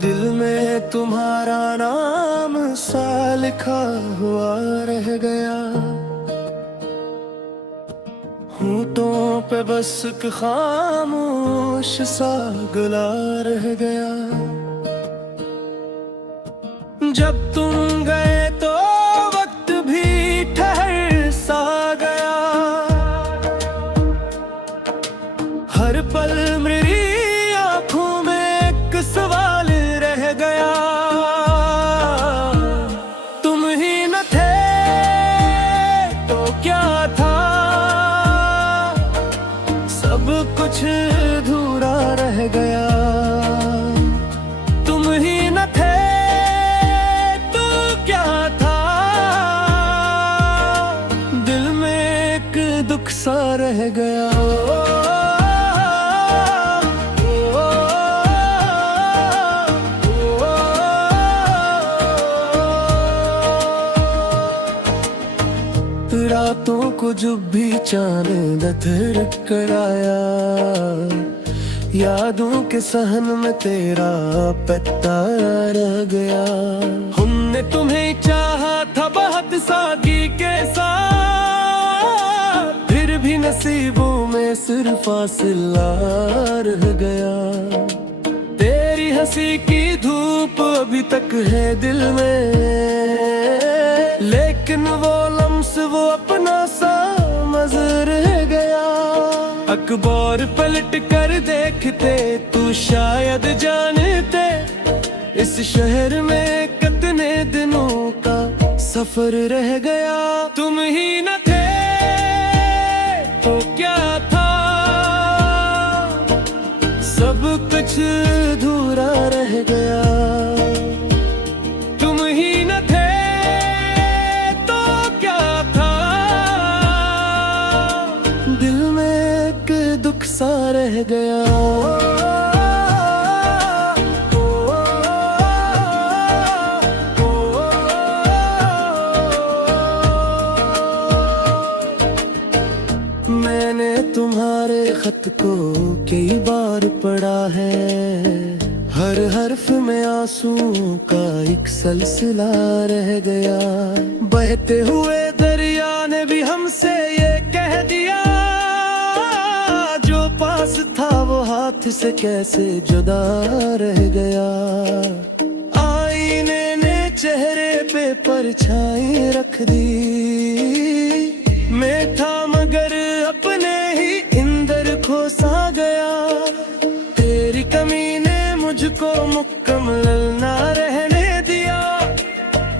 दिल में तुम्हारा नाम सा लिखा हुआ रह गया, होंठों पे बस एक खामोश सा गला रह गया। जब तुम गए तो वक्त भी ठहर सा गया, हर पल मेरी आंखों में एक सवाल रह गया। तुम ही न थे तो क्या था, सब कुछ अधूरा रह गया। तुम ही न थे तो क्या था, दिल में एक दुख सा रह गया। रातों को जब भी चांद थिरक कर आया, यादों के सहन में तेरा पितारा रह गया। हमने तुम्हें चाहा था बहुत सादगी के साथ, फिर भी नसीबों में सिर्फ फासिला रह गया। तेरी हंसी की धूप अभी तक है दिल में, लेकिन वो लम्स वो अपना सा मज़ा रह गया। अखबार पलट कर देखते तू शायद जानते, इस शहर में कितने दिनों का सफर रह गया। तुम ही न थे तो क्या था, सब कुछ अधूरा रह गया। तुम ही न थे तो क्या था, दिल में एक दुख सा रह गया। मैंने तुम्हारे खत को कई बार पढ़ा है, हर हर्फ में आंसुओं का एक सिलसिला रह गया। बहते हुए दरिया ने भी हमसे ये कह दिया, जो पास था वो हाथ से कैसे जुदा रह गया। आईने ने चेहरे पे परछाई रख दी, मैं था मगर अपने ही इंदर खो सा गया। तेरी कमी ने मुझको मुकम्मल ना रहने दिया,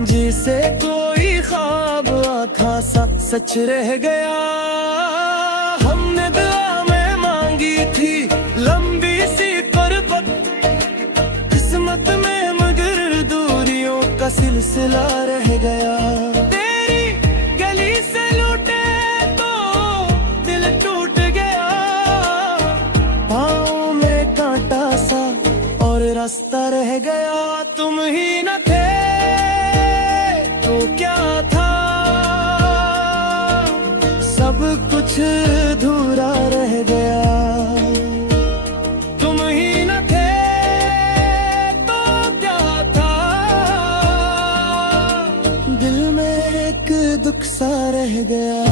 जिसे कोई ख्वाब आथा सा सच रह गया। हमने दुआ में मांगी थी लंबी सी पर्वत, किस्मत में मगर दूरियों का सिलसिला रह गया। तेरी गली से लूटे तो दिल टूट गया, पाँव में कांटा सा और रास्ता रह गया। तुम ही न थे तो क्या था, सब कुछ अधूरा रह गया। तुम ही न थे तो क्या था, दिल में एक दुख सा रह गया।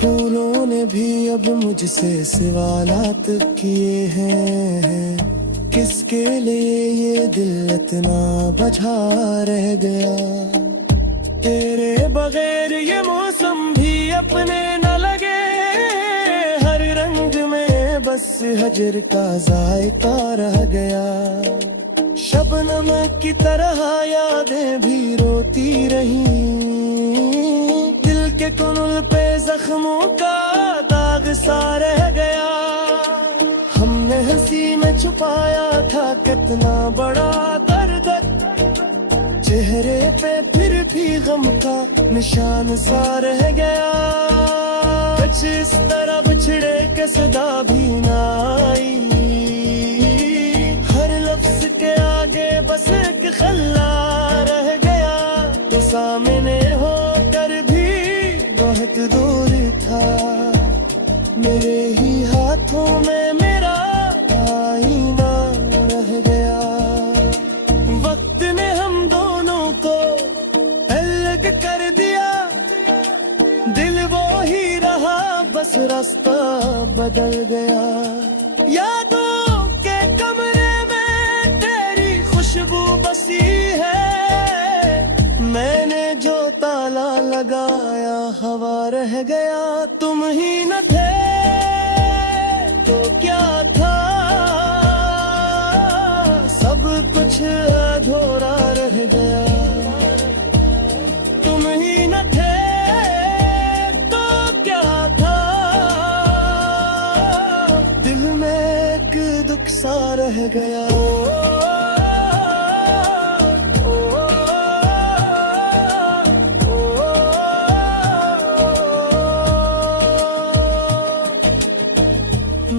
फूलों ने भी अब मुझसे सवालात किए हैं, किसके लिए ये दिल इतना बझा रह गया। तेरे बगैर ये मौसम भी अपने न लगे, हर रंग में बस हजर का जायका रह गया। शबनम की तरह यादें भी रोती रही, दिल के कुनुल पे जख्मों का दाग सा रह गया। हमने हंसी में छुपाया था कितना बड़ा दर्द, चेहरे पे फिर भी गम का निशान सा रह गया। कुछ इस तरह बिछड़े के सदा भी ना आई। हर लफ्ज के आगे बस एक खल्ला रह गया, तो सामने होकर भी बहुत दूर था। मेरे ही हाथों में मेरा आईना रह गया। वक्त ने हम दोनों को अलग कर दिया, दिल वो ही रहा बस रास्ता बदल गया। यादों के कमरे में तेरी खुशबू बसी है, मैंने जो ताला लगाया हवा रह गया। तुम ही न थे तो क्या था, सब कुछ अधूरा रह गया। तुम ही न थे तो क्या था, दिल में एक दुख सा रह गया।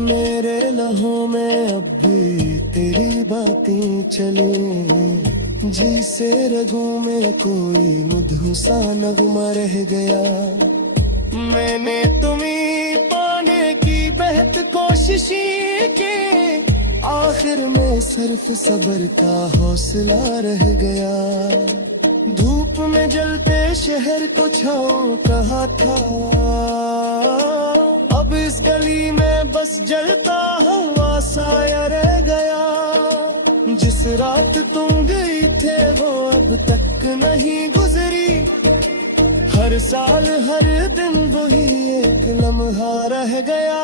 मेरे लहू में अब भी तेरी बातें चले, जी से रगों में कोई मधु सा नगमा रह गया। मैंने तुम्हें पाने की बेहद कोशिश की, आखिर में सिर्फ सब्र का हौसला रह गया। धूप में जलते शहर को छाओ कहा था, अब इस गली में बस जलता हुआ साया रह गया। जिस रात तुम गई थे वो अब तक नहीं गुजरी, हर साल हर दिन वही एक लम्हा रह गया।